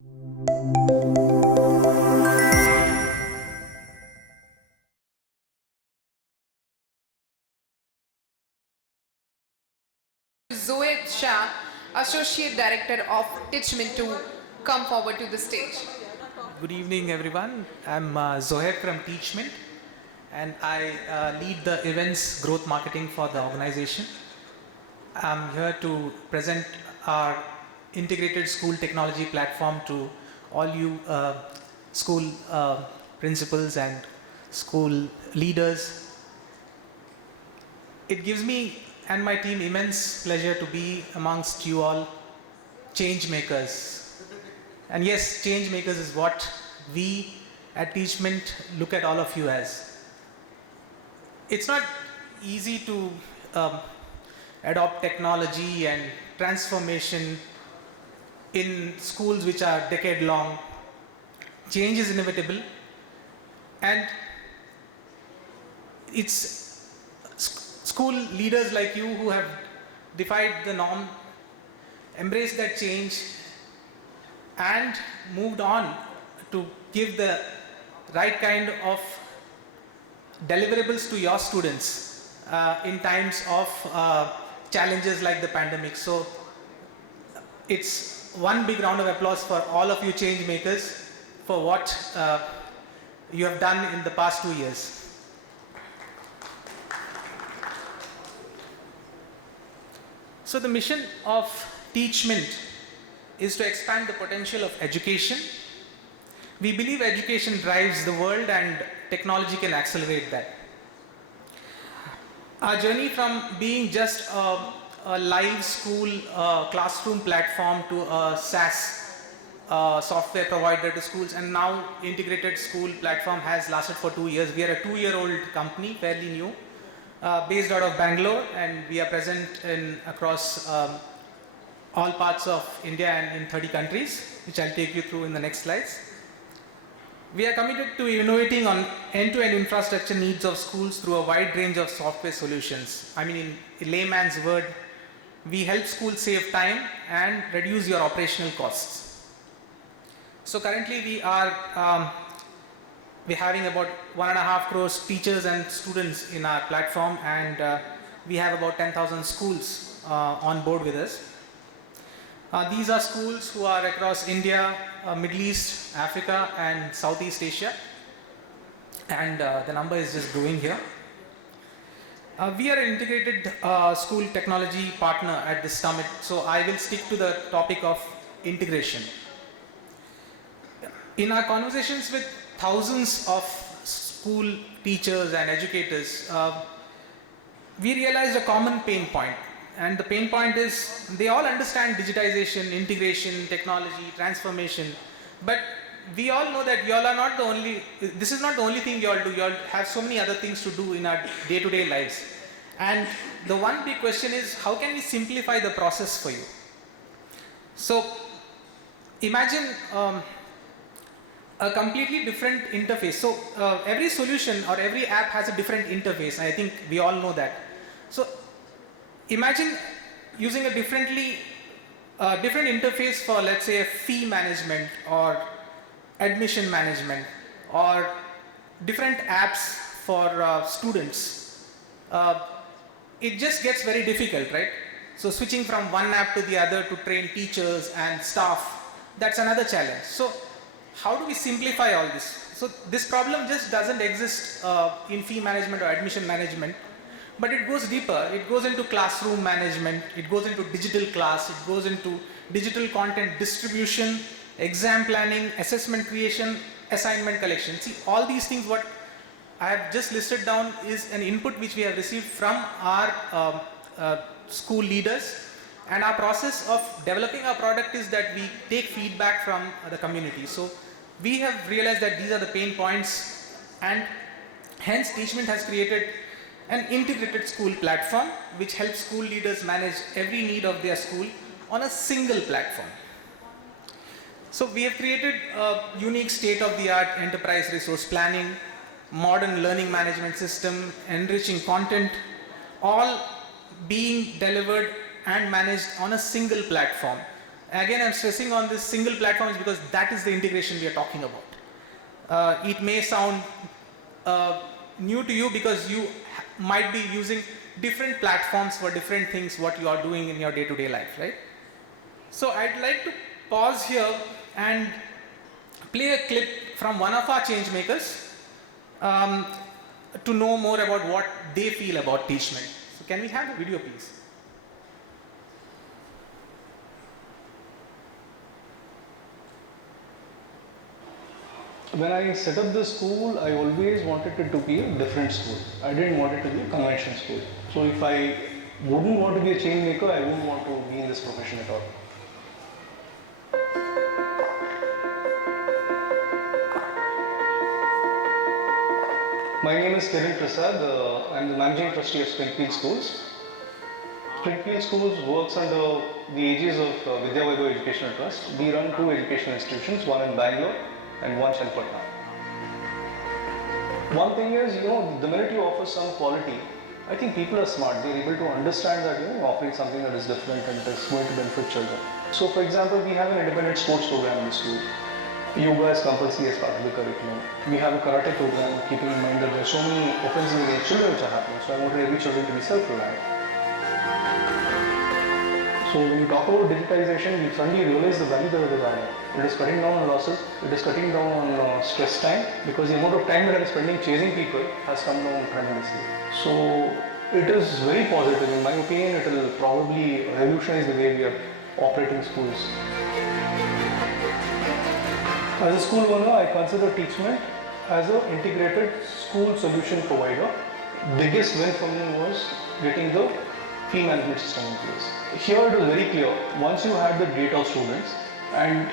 Zoheb Shah, Associate Director of Teachmint, to come forward to the stage. Good evening, everyone. I'm Zoheb from Teachmint, and I lead the events growth marketing for the organization. I'm here to present our integrated school technology platform to all you school principals and school leaders. It gives me and my team immense pleasure to be amongst you all change makers. And yes, change makers is what we at Teachmint look at all of you as. It's not easy to adopt technology and transformation in schools which are decade long. Change is inevitable, and it's school leaders like you who have defied the norm, embraced that change, and moved on to give the right kind of deliverables to your students in times of challenges like the pandemic. So it's one big round of applause for all of you change makers for what you have done in the past 2 years. So the mission of Teachmint is to expand the potential of education. We believe education drives the world and technology can accelerate that. Our journey from being just a live school classroom platform to a SaaS software provider to schools, and now integrated school platform has lasted for 2 years. We are a 2-year-old company, fairly new, based out of Bangalore, and we are present in across all parts of India and in 30 countries, which I'll take you through in the next slides. We are committed to innovating on end-to-end infrastructure needs of schools through a wide range of software solutions. I mean, in layman's word, we help schools save time and reduce your operational costs. So currently we are we're having about 1.5 crores teachers and students in our platform, and we have about 10,000 schools on board with us. These are schools who are across India, Middle East, Africa, and Southeast Asia, and the number is just growing here. We are an integrated school technology partner at this summit, so I will stick to the topic of integration. In our conversations with thousands of school teachers and educators, we realized a common pain point. And the pain point is they all understand digitization, integration, technology, transformation, but we all know that you all are not the only, this is not the only thing you all do. You all have so many other things to do in our day-to-day lives. And the one big question is, how can we simplify the process for you? So imagine a completely different interface. So every solution or every app has a different interface. I think we all know that. So imagine using a different interface for, let's say, a fee management or admission management, or different apps for students. It just gets very difficult, right? So switching from one app to the other to train teachers and staff, that's another challenge. So how do we simplify all this? So this problem just doesn't exist in fee management or admission management, but it goes deeper. It goes into classroom management, it goes into digital class, it goes into digital content distribution, exam planning, assessment creation, assignment collection. See, all these things what I have just listed down is an input which we have received from our school leaders, and our process of developing our product is that we take feedback from the community. So we have realized that these are the pain points, and hence Teachmint has created an integrated school platform which helps school leaders manage every need of their school on a single platform. So we have created a unique state-of-the-art enterprise resource planning, modern learning management system, enriching content, all being delivered and managed on a single platform. Again, I'm stressing on this single platforms because that is the integration we are talking about. It may sound new to you because you might be using different platforms for different things what you are doing in your day-to-day life, right? So I'd like to pause here and play a clip from one of our change makers to know more about what they feel about Teachmint. So can we have the video, please? When I set up the school, I always wanted it to be a different school. I didn't want it to be a convention school. So if I wouldn't want to be a change maker, I wouldn't want to be in this profession at all. My name is Kiran Prasad. I'm the managing trustee of Springfield Schools. Springfield Schools works under the aegis of Vidya Vaibhav Educational Trust. We run 2 educational institutions, one in Bangalore and one Chenapatna. One thing is, the minute you offer some quality, I think people are smart. They're able to understand that offering something that is different and is going to benefit children. So, for example, we have an independent sports program in the school. Yoga is compulsory as part of the curriculum. We have a karate program, keeping in mind that there are so many offenses against children which are happening. So, I wanted every children to be self-reliant. So when you talk about digitization, you suddenly realize the value that it is adding. It is cutting down on losses, it is cutting down on stress time, because the amount of time that I am spending chasing people has come down tremendously. So it is very positive. In my opinion, it will probably revolutionize the way we are operating schools. As a school owner, I consider Teachmint as an integrated school solution provider. Biggest win for me was getting the fee management system in place. Here it was very clear, once you had the data of students and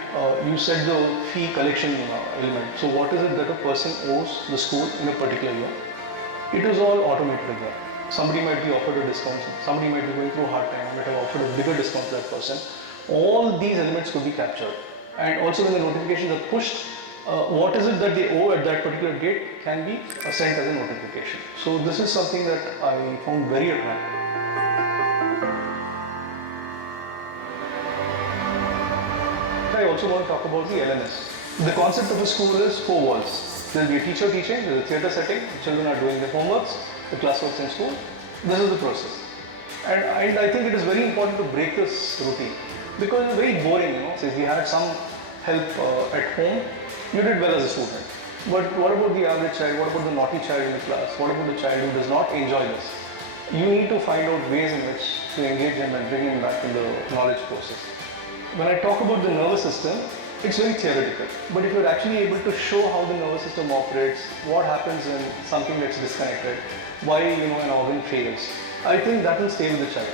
you set the fee collection element, so what is it that a person owes the school in a particular year, it is all automated again. Somebody might be offered a discount, somebody might be going through a hard time, might have offered a bigger discount to that person. All these elements could be captured. And also when the notifications are pushed, what is it that they owe at that particular date can be sent as a notification. So this is something that I found very attractive. I also want to talk about the LMS. The concept of a school is 4 walls. There will be a teacher teaching, there is a theatre setting, the children are doing their homeworks, the classworks in school. This is the process. And I think it is very important to break this routine because it's very boring, So if you had some help at home, you did well as a student. But what about the average child? What about the naughty child in the class? What about the child who does not enjoy this? You need to find out ways in which to engage him and bring him back in the knowledge process. When I talk about the nervous system, it's very theoretical. But if you're actually able to show how the nervous system operates, what happens when something gets disconnected, why an organ fails, I think that will stay with the child.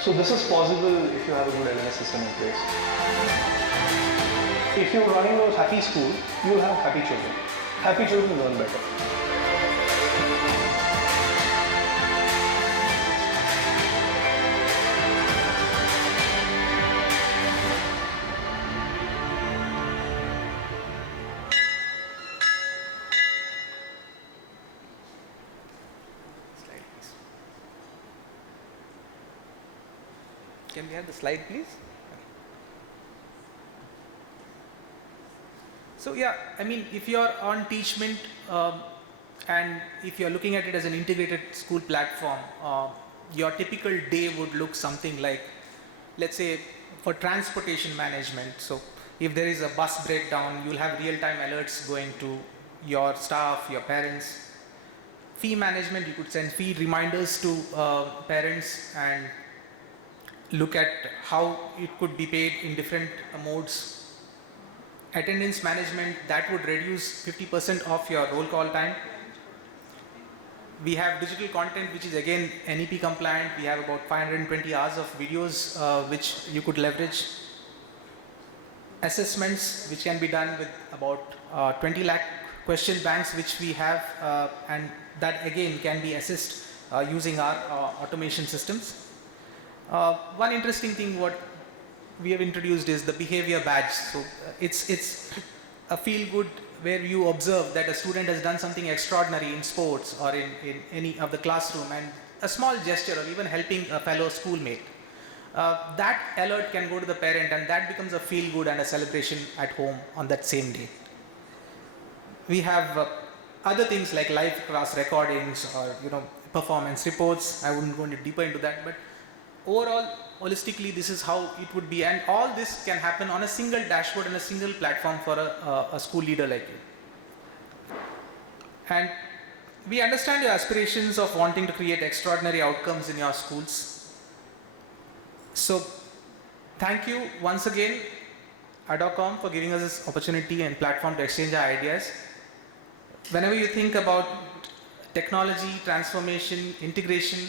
So this is possible if you have a good LMS system in place. If you're running a happy school, you'll have happy children. Happy children learn better. Can we have the slide, please? So yeah, I mean, if you're on Teachmint and if you're looking at it as an integrated school platform, your typical day would look something like, let's say, for transportation management. So if there is a bus breakdown, you'll have real-time alerts going to your staff, your parents. Fee management, you could send fee reminders to parents and look at how it could be paid in different modes. Attendance management, that would reduce 50% of your roll call time. We have digital content which is again NEP compliant. We have about 520 hours of videos which you could leverage. Assessments which can be done with about 20 lakh question banks which we have and that again can be assessed using our automation systems. One interesting thing what we have introduced is the behavior badge. So it's a feel good where you observe that a student has done something extraordinary in sports or in any of the classroom and a small gesture or even helping a fellow schoolmate. that alert can go to the parent, and that becomes a feel good and a celebration at home on that same day. We have other things like live class recordings or performance reports. I wouldn't go into deeper into that, but overall, holistically, this is how it would be, and all this can happen on a single dashboard and a single platform for a school leader like you. And we understand your aspirations of wanting to create extraordinary outcomes in your schools. So, thank you once again, ArdorComm, for giving us this opportunity and platform to exchange our ideas. Whenever you think about technology, transformation, integration,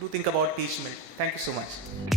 do think about Teachmint. Thank you so much.